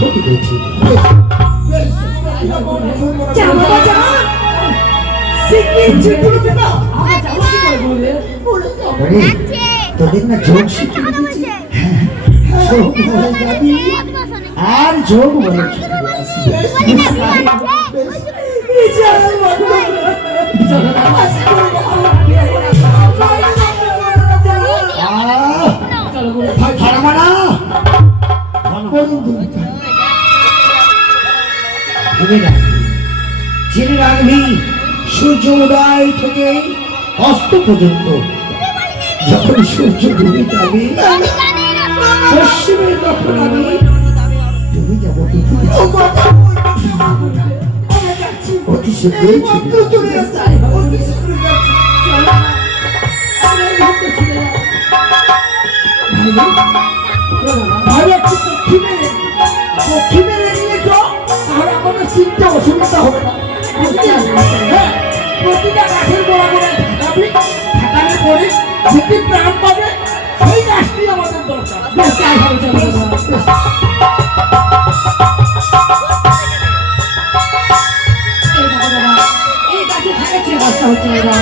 ক্ষতি করছি। তোদের না যোগ শিখে আর যোগ বলে জেনে রাখবি সূর্য উদয় থেকে অস্ত পর্যন্ত যখন সূর্য ডুবে যাবে পশ্চিমে তখন আমি ডুবে যাবো অতি শীঘ্রই চিন্তা অসুবিধা হবে না। প্রতিটা গাছের গোড়া গোড়ায় ঠাকাবি, ঠাকানোর পরে যেটি প্রাণ পাবে সেই গাছটি আমাদের দরকার। এই গাছে থাকাচ্ছে রাস্তা হচ্ছে দাদা,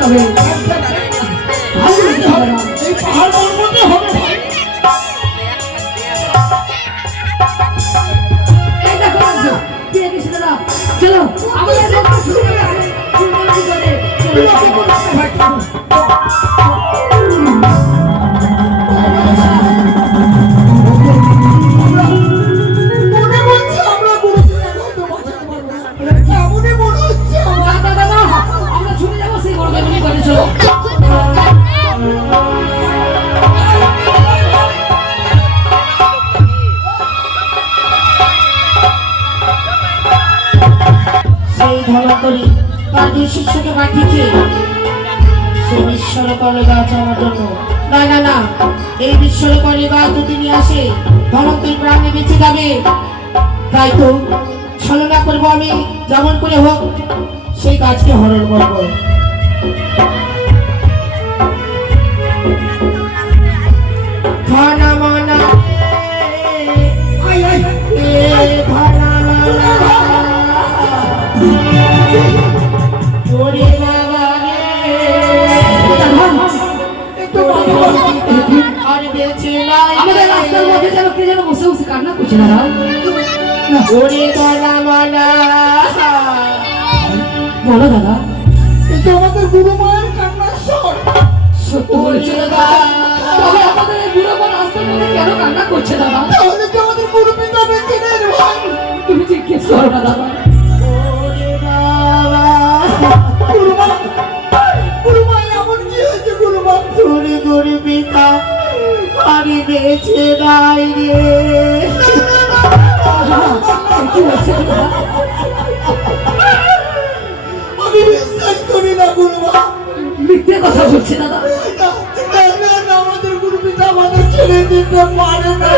তবে ভালো হবে না, এই পাহাড় পর্বতে হবে। চলো আমাদের শিষ্যকে পাঠিয়েছে সেই বিশ্বরূপের গাছ আমার জন্য। না না না, এই বিশ্বরূপের গাছ যদি নিয়ে আসে ধনন্তরী প্রাণে বেঁচে যাবে। তাই তো ছলনা করবো আমি, যেমন করে হোক সেই গাছকে হরণ করবো। ধনা মনা আমাদের রাস্তার মধ্যে যেন কে যেন বসে বসে কান্না করছে না। বলো দাদা, কিন্তু আমাদের বুড়ো মায়ের কান্নার স্বর। সত্যি বলছো দাদা, তবে আমাদের এই বুড়ো মা রাস্তার মধ্যে কেন কান্না করছে দাদা? তাহলে কি আমাদের বুড়ো পিতা বেঁচে নেই রে ভাই? তুমি জিজ্ঞেস করো না দাদা। বুড়ো মা এমন কি হয়েছে? বুড়ো মা ধরে ধরে পিতা আমি বেঁচে নাই রে। আমি বিশ্বাস করি না বুড়ো মা, মিথ্যে কথা বলছি দাদা। আমাদের গুরু পিতা আমাদের ছেড়ে দিতে পারে না।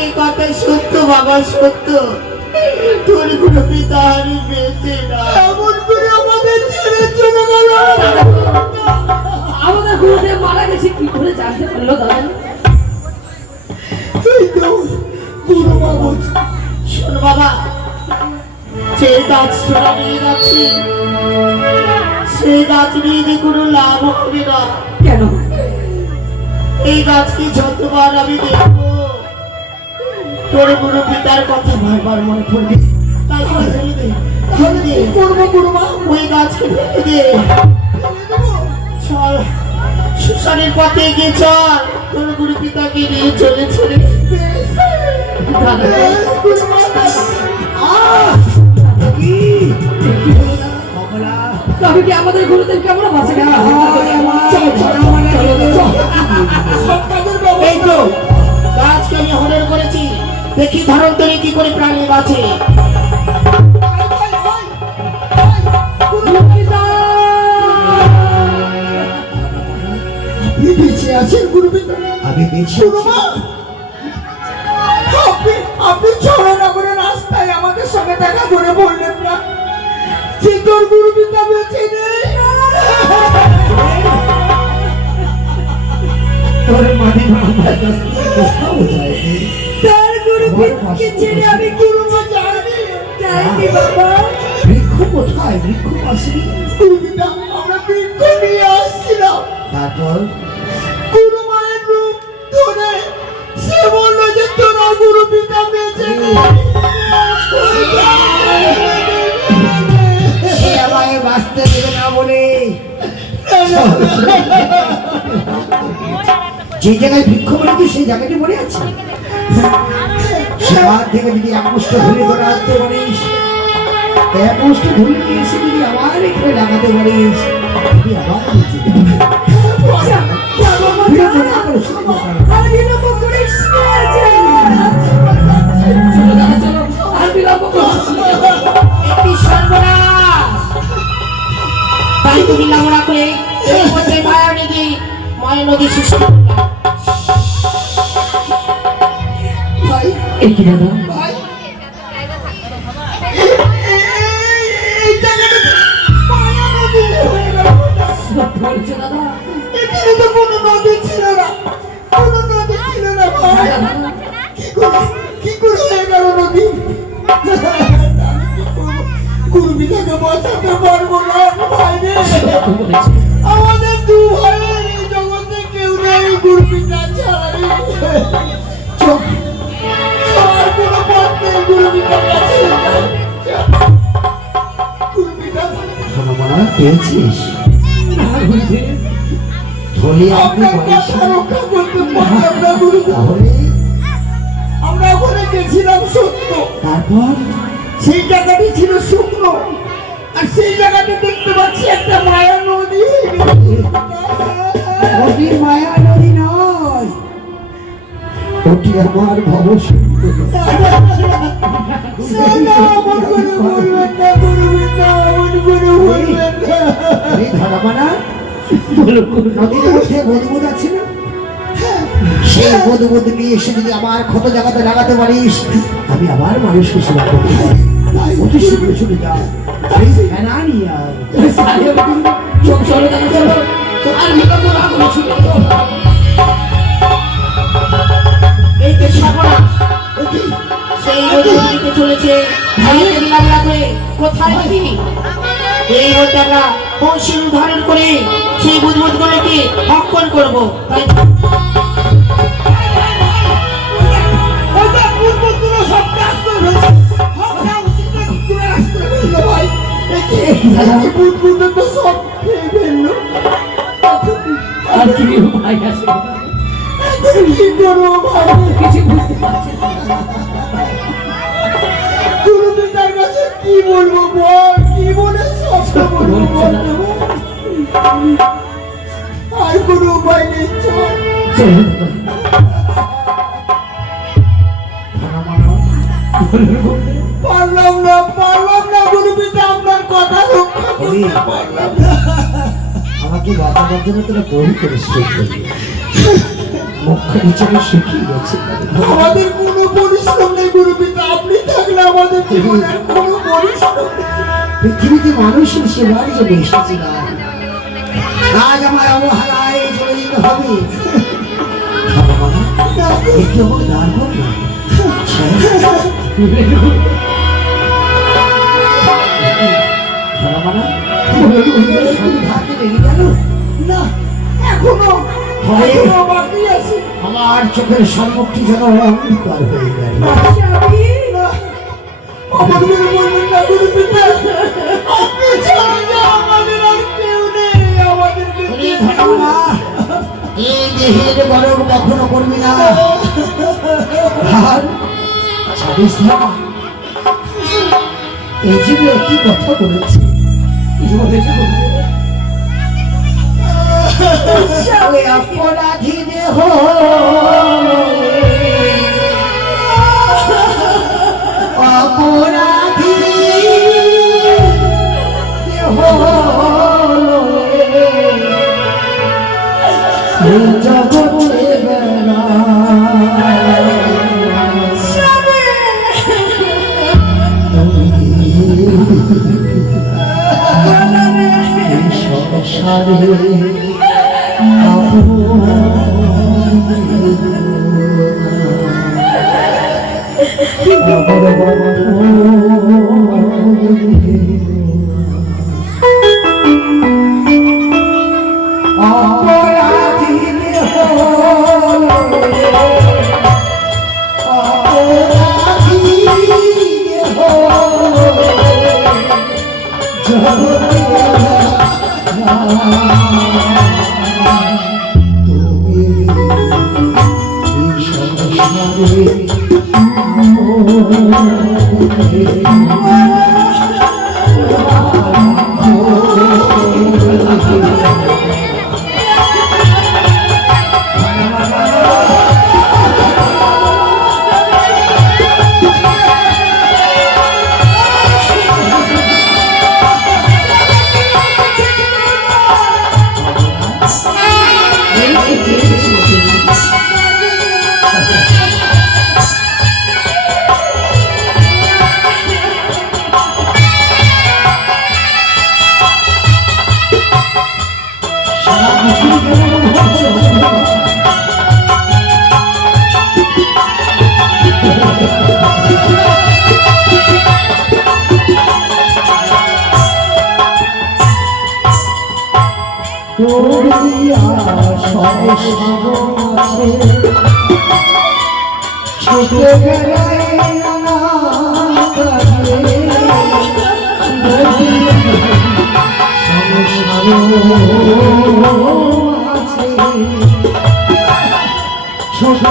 এই কথা সত্য বাবা, সত্য। তোর গুরু পিতা আমি বেঁচে না, এমন করে আমাদের ছেড়ে চলে গেল। আমাদের গুরুদেব মারা গেছে কি করে জানতে পারলো দাদা? শোন বাবা, যে গাছ তোরা নিয়ে যাচ্ছি সেই গাছ নিয়ে কোনো লাভ হবে না। কেন? এই গাছকে যতবার আমি দেখবো তোর গুরু পিতার কথা বারবার মনে পড়বে। তাই করবো গুরুমা, ওই গাছকে ফেলে দে। চল শ্মশানের পথে এগিয়ে চল, তোর গুরু পিতাকে নিয়ে চলে চলে। তবে কি আমাদের গুরুদেব কেমন আছে? এই তো গাছকে আমি হরণ করেছি, দেখি ধনন্তরী কি করে প্রাণে বাঁচে। আপনি বেঁচে আছেন গুরু পিতা? আমি বেঁচে আপনি ছড়ানগরের রাস্তায় আমাদের সঙ্গে দেখা করে বললেন না যে তোর গুরু পিতা বেঁচে নেই? তোর মানে আমার কাছে কোথাও যায়নি। তার গুরুকে ছেড়ে আমি গুরুমা যাইনি বাবা। বৃক্ষ কোথায়? বৃক্ষ আসেনি। গুরুপিতা আমরা বৃক্ষ নিয়ে আসছিলাম, তারপর গুরু মায়ের রূপ ধরে সে বললো যে তোরা গুরুপিতা বেঁচে সে আমায় বাঁচতে দেবে না বলে যে জায়গায় বৃক্ষ বলেছি সেই জায়গাটি মনে আছে। সেবার থেকে যদি এক মুষ্ট ধুলে করে আনতে পারিস, এক মুষ্ট ধুলে নিয়ে এসে যদি আমার এখানে লাগাতে পারিস, তুই আবার বেঁচে যাবি। বিলম্ব না করো, শুনে যাও। আর বিলম্ব করিস না, চলো, আর বিলম্ব করিস না। একটি সর্বনাশ। তাই তুমি লামড়া করে এই মধ্যে মায়া নদী সৃষ্টি করলাম। ভাই কি দাদা? ভাই এই জায়গাটাতে মায়া নদী হয়ে গেল। বলছে দাদা, এখানে তো কোনো নদী ছিল না, কোনো নদী ছিল না ভাই। কি করে হয়ে গেল নদী? গুরুপিতাকে বাঁচাতে পারবো না ভাই রে। আমাদের দু ভাইয়ের এই জগতে কেউ নেই গুরুপিতা ছাড়া রে। চোখ আর কোনো পথ নেই গুরুপিতার কাছে। গুরুপিতা মনে পেয়েছিস? ধরে আপনি আমরা কথা রক্ষা করতে পারলাম না গুরুপিতা। তাহলে আমরা ওখানে গেছিলাম সত্য, তারপর সেই জায়গাটি ছিল শুকনো, আর সেই জায়গাটি দেখতে পাচ্ছি একটা মায়া নদী। ওটি মায়া নদী নয়, ওটি আমার ভবসুন্দর। এই ধরামানা নদীর মধ্যে বদবুদ আছে না, সেই বদবুদ নিয়ে এসে যদি আমার ক্ষত জায়গাতে লাগাতে পারিস, আমি আবার মানুষকে সেবা করতে পারি। অতি শীঘ্র চলে যা, এই ফেনা নিয়ে আয়। চলো দাদা চলো, আর বিলম্ব না করে ছুটে চলো। এই যে সর্বনাশ, সেই নদী দিকে চলেছে। ভাইকে বিলম্ব না করে কোথায় নদী? এই মধ্যে আমরা কৌশল ধারণ করে সেই বুদবুদ গুলোকে ভক্ষণ করবো। তাই আর কি উপায় আছে? কি করবো ভাই? কিছু বুঝতে পারছি না। গুরুপিতার কাছে কি বলবো বল? কি বলে সবটা বলবো বল? আর কোনো উপায় নেই, চল। পারলাম না গুরুপিতা, আপনার কথা রক্ষা করতে পারলাম না। আমাকে বাঁচাবার জন্য তোরা বহু পরিশ্রম করবি, মুখ্য হিসেবে শুকিয়ে গেছে। আমাদের কোনো পরিশ্রম নেই গুরুপিতা, আপনি থাকলে আমাদের জীবনের কোনো পরিশ্রম নেই। পৃথিবীতে মানুষের সেবার জন্য এসেছিলাম, আজ আমার অবহেলায় চলে যেতে হবে। একটু আমাকে দাঁড় কর না। না, এখনো বাকি আছে। আমার চোখের সম্মুখটি যেন অন্ধকার হয়ে গেল। না, আমাদের বলবেন না গুরুপিতা, আপনি ছাড়া যে আমাদের আর কেউ নেই। আমাদেরকে এই দেহের গরম কখনো করবি না, আর ছাড়িস না। এই জীবে একটি কথা বলেছি, ওই অপরাধী দেহ অপরাধী দেহ জগতে বেড়া সংসারে আপন ছোট